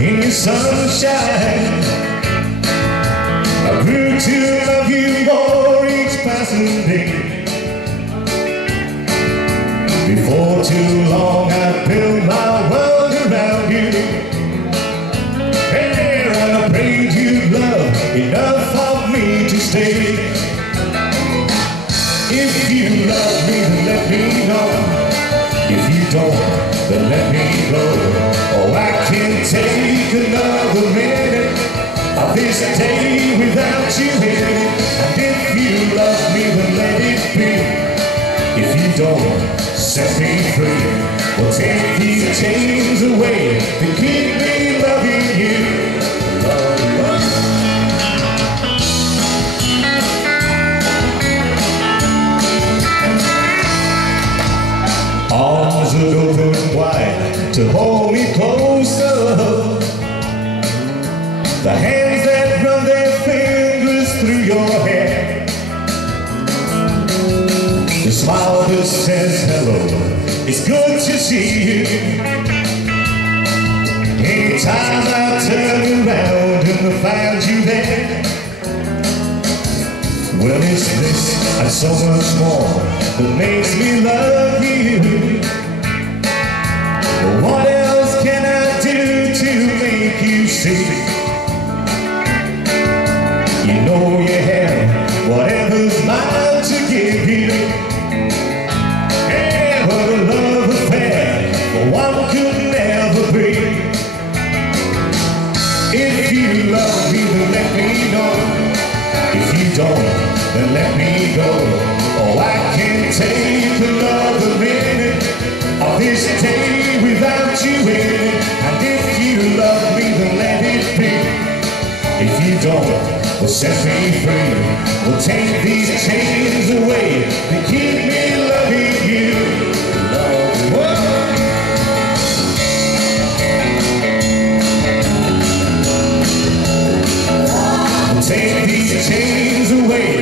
in your sunshine. I grew to love you more each passing day. Before too long I built my world around you. And I prayed you'd love enough of me to stay. If you love me, then let me know. If you don't, then let me go. Oh, I can't take another minute of this day without you in it. And if you love me, then let it be. If you don't, set me free. Well, take these chains away to keep me loving you. Arms are open wide to hold me closer. The hands that run their fingers through your hair. The smile that says hello, it's good to see you. Anytime I turn around and find you there. Well, it's this and so much more that makes me love you. But what else can I do to make you see? You know you have whatever's mine to give you. Yeah, what a love affair, but one could never be. If you love me, then let me know. If you don't, then let me go. Oh, I can't take another minute of this day without you in it. And if you love me, then let it be. If you don't, well, set me free. We'll take these chains away to keep me loving you. We'll take these chains away